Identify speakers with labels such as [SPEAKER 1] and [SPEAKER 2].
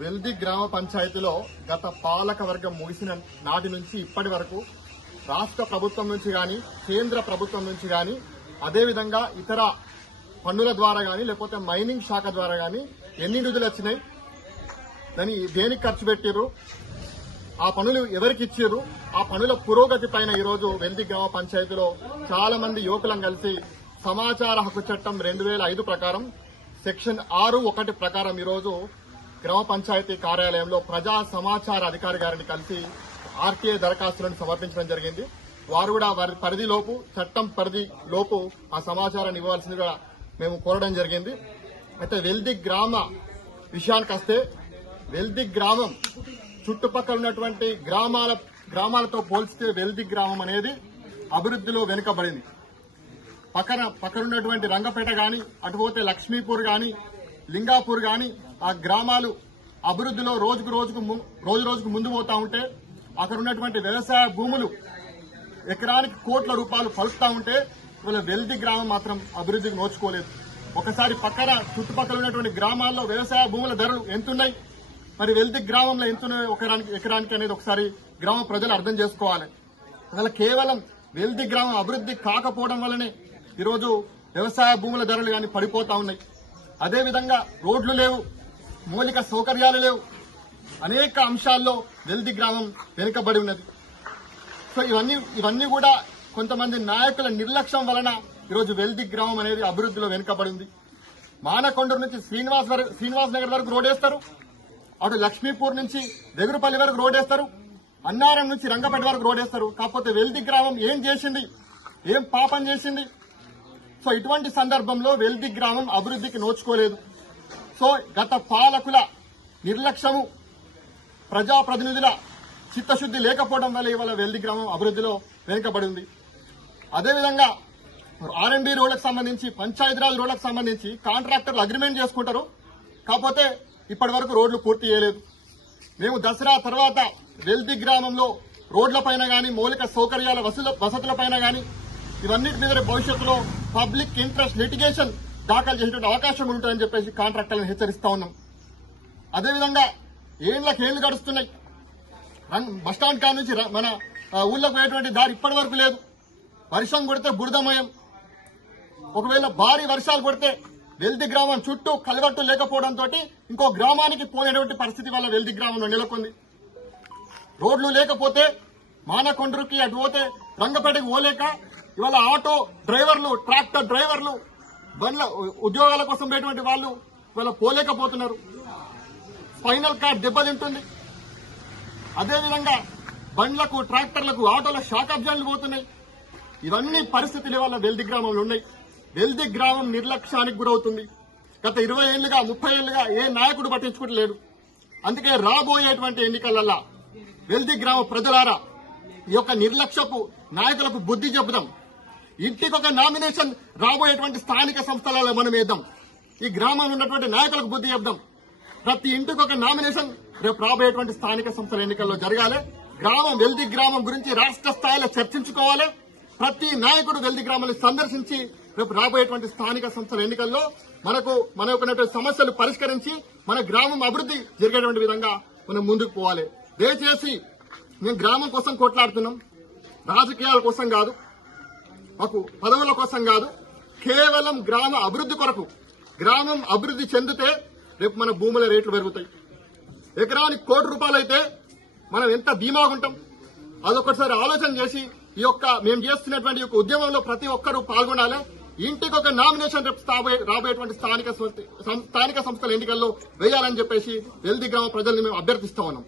[SPEAKER 1] వెల్ది గ్రామ పంచాయతీలో గత పాలక వర్గం ముగిసిన నాటి నుంచి ఇప్పటి వరకు రాష్ట్ర ప్రభుత్వం నుంచి కానీ కేంద్ర ప్రభుత్వం నుంచి కానీ అదేవిధంగా ఇతర పన్నుల ద్వారా కానీ లేకపోతే మైనింగ్ శాఖ ద్వారా కానీ ఎన్ని నిధులు వచ్చినాయి దాన్ని దేనికి ఖర్చు పెట్టిర్రు ఆ పనులు ఎవరికి ఇచ్చిర్రు ఆ పనుల పురోగతి పైన ఈరోజు వెల్ది గ్రామ పంచాయతీలో చాలా మంది యువకులను కలిసి సమాచార హక్కు చట్టం రెండు వేల ఐదు ప్రకారం సెక్షన్ ఆరు ఒకటి ప్రకారం ఈరోజు గ్రామ పంచాయతీ కార్యాలయంలో ప్రజా సమాచార అధికారి గారిని కలిసి ఆర్టీఐ దరఖాస్తులను సమర్పించడం జరిగింది. వారు కూడా వారి పరిధిలోపు చట్టం పరిధి లోపు ఆ సమాచారాన్ని ఇవ్వాల్సిందిగా మేము కోరడం జరిగింది. అయితే వెల్ది గ్రామ విషయానికి వస్తే వెల్ది గ్రామం చుట్టుపక్కల ఉన్నటువంటి గ్రామాల గ్రామాలతో పోల్చితే వెల్ది గ్రామం అనేది అభివృద్ధిలో వెనుకబడింది. పక్కన పక్కన ఉన్నటువంటి రంగపేట గాని అటుపోతే లక్ష్మీపూర్ గాని లింగాపూర్ గాని ఆ గ్రామాలు అభివృద్ధిలో రోజుకు రోజుకు రోజు రోజుకు ముందు పోతా ఉంటే అక్కడ ఉన్నటువంటి వ్యవసాయ భూములు ఎకరానికి కోట్ల రూపాయలు పలుకుతా ఉంటే ఇవాళ వెల్ది గ్రామం మాత్రం అభివృద్ధికి నోచుకోలేదు. ఒకసారి పక్కన చుట్టుపక్కల ఉన్నటువంటి గ్రామాల్లో వ్యవసాయ భూముల ధరలు ఎంతున్నాయి. మరి వెల్ది గ్రామంలో ఎంతున్నాయి ఒకరానికి ఎకరానికి అనేది ఒకసారి గ్రామ ప్రజలు అర్థం చేసుకోవాలి. అసలు కేవలం వెల్ది గ్రామం అభివృద్ధి కాకపోవడం వల్లనే ఈరోజు వ్యవసాయ భూముల ధరలు కానీ పడిపోతా ఉన్నాయి. అదేవిధంగా రోడ్లు లేవు మౌలిక సౌకర్యాలు లేవు. అనేక అంశాల్లో వెల్ది గ్రామం వెనుకబడి ఉన్నది. సో ఇవన్నీ ఇవన్నీ కూడా కొంతమంది నాయకుల నిర్లక్ష్యం వలన ఈరోజు వెల్ది గ్రామం అనేది అభివృద్ధిలో వెనుకబడింది మానకొండూరు నుంచి శ్రీనివాస్ శ్రీనివాస్ నగర్ వరకు రోడ్ వేస్తారు. అటు లక్ష్మీపూర్ నుంచి వెగురుపల్లి వరకు రోడ్ వేస్తారు. అన్నారం నుంచి రంగపేట వరకు రోడ్ వేస్తారు. కాకపోతే వెల్ది గ్రామం ఏం చేసింది? ఏం పాపం చేసింది? సో ఇటువంటి సందర్భంలో వెల్ది గ్రామం అభివృద్ధికి నోచుకోలేదు. సో గత పాలకుల నిర్లక్ష్యము ప్రజాప్రతినిధుల చిత్తశుద్ధి లేకపోవడం వల్ల ఇవాళ వెల్ది గ్రామం అభివృద్ధిలో వెనుకబడింది అదేవిధంగా ఆర్ఎంబీ రోడ్లకు సంబంధించి పంచాయతీరాజ్ రోడ్లకు సంబంధించి కాంట్రాక్టర్లు అగ్రిమెంట్ చేసుకుంటారు. కాకపోతే ఇప్పటి వరకు రోడ్లు పూర్తి చేయలేదు. మేము దసరా తర్వాత వెల్ది గ్రామంలో రోడ్లపైన కానీ మౌలిక సౌకర్యాల వసతులపైన కానీ ఇవన్నిటి మీద భవిష్యత్తులో పబ్లిక్ ఇంట్రెస్ట్ లిటిగేషన్ దాఖలు చేసేటువంటి అవకాశం ఉంటుందని చెప్పేసి కాంట్రాక్టర్లను హెచ్చరిస్తా ఉన్నాం. అదేవిధంగా ఏళ్ళకి ఏళ్ళు గడుస్తున్నాయి. బస్టాండ్ కాడ నుంచి మన ఊళ్ళకు పోయేటువంటి దారి ఇప్పటి వరకు లేదు. వర్షం కొడితే బురదమయం. ఒకవేళ భారీ వర్షాలు కొడితే వెల్ది గ్రామం చుట్టూ కలగట్టు లేకపోవడంతో ఇంకో గ్రామానికి పోయినటువంటి పరిస్థితి వల్ల వెల్ది గ్రామంలో నెలకొంది. రోడ్లు లేకపోతే మానకొండ్రుకి అటు పోతే రంగపేటకి పోలేక ఇవాళ ఆటో డ్రైవర్లు ట్రాక్టర్ డ్రైవర్లు బండ్ల ఉద్యోగాల కోసం పోయేటువంటి వాళ్ళు ఇవాళ పోలేకపోతున్నారు. స్పైనల్ కార్డ్ దెబ్బతింటుంది. అదేవిధంగా బండ్లకు ట్రాక్టర్లకు ఆటోల శాఖాబ్జాలు పోతున్నాయి. ఇవన్నీ పరిస్థితులు ఇవాళ వెల్ది గ్రామంలో ఉన్నాయి. వెల్ది గ్రామం నిర్లక్ష్యానికి గురవుతుంది. గత ఇరవై ఏళ్ళుగా ముప్పై ఏళ్ళుగా ఏ నాయకుడు పట్టించుకోవట్లేడు అందుకే రాబోయేటువంటి ఎన్నికలలో వెల్ది గ్రామ ప్రజలారా ఈ యొక్క నిర్లక్ష్యపు నాయకులకు బుద్ధి చెబుదాం. ఇంటికి ఒక నామినేషన్ రాబోయేటువంటి స్థానిక సంస్థలలో మనం వేద్దాం ఈ గ్రామంలో ఉన్నటువంటి నాయకులకు బుద్ధి చెప్దాం. ప్రతి ఇంటికి ఒక నామినేషన్ రేపు రాబోయేటువంటి స్థానిక సంస్థల ఎన్నికల్లో జరగాలి. గ్రామం వెల్ది గ్రామం గురించి రాష్ట్ర స్థాయిలో చర్చించుకోవాలి. ప్రతి నాయకుడు వెల్ది గ్రామాన్ని సందర్శించి రేపు రాబోయేటువంటి స్థానిక సంస్థల ఎన్నికల్లో మనకు మనకున్నటువంటి సమస్యలు పరిష్కరించి మన గ్రామం అభివృద్ధి జరిగేటువంటి విధంగా మనం ముందుకు పోవాలి. దయచేసి మేము గ్రామం కోసం కొట్లాడుతున్నాం. రాజకీయాల కోసం కాదు. మాకు పదవుల కోసం కాదు కేవలం గ్రామ అభివృద్ధి కొరకు గ్రామం అభివృద్ధి చెందితే రేపు మన భూముల రేట్లు పెరుగుతాయి. ఎకరానికి కోటి రూపాయలు అయితే మనం ఎంత ధీమాగా ఉంటాం? అదొకసారి ఆలోచన చేసి ఈ యొక్క మేము చేస్తున్నటువంటి యొక్క ఉద్యమంలో ప్రతి ఒక్కరూ పాల్గొనాలి. ఇంటికి ఒక నామినేషన్ రేపు రాబోయేటువంటి స్థానిక సంస్థ- స్థానిక సంస్థల ఎన్నికల్లో వేయాలని చెప్పేసి వెల్ది గ్రామ ప్రజల్ని మేము అభ్యర్థిస్తా ఉన్నాం.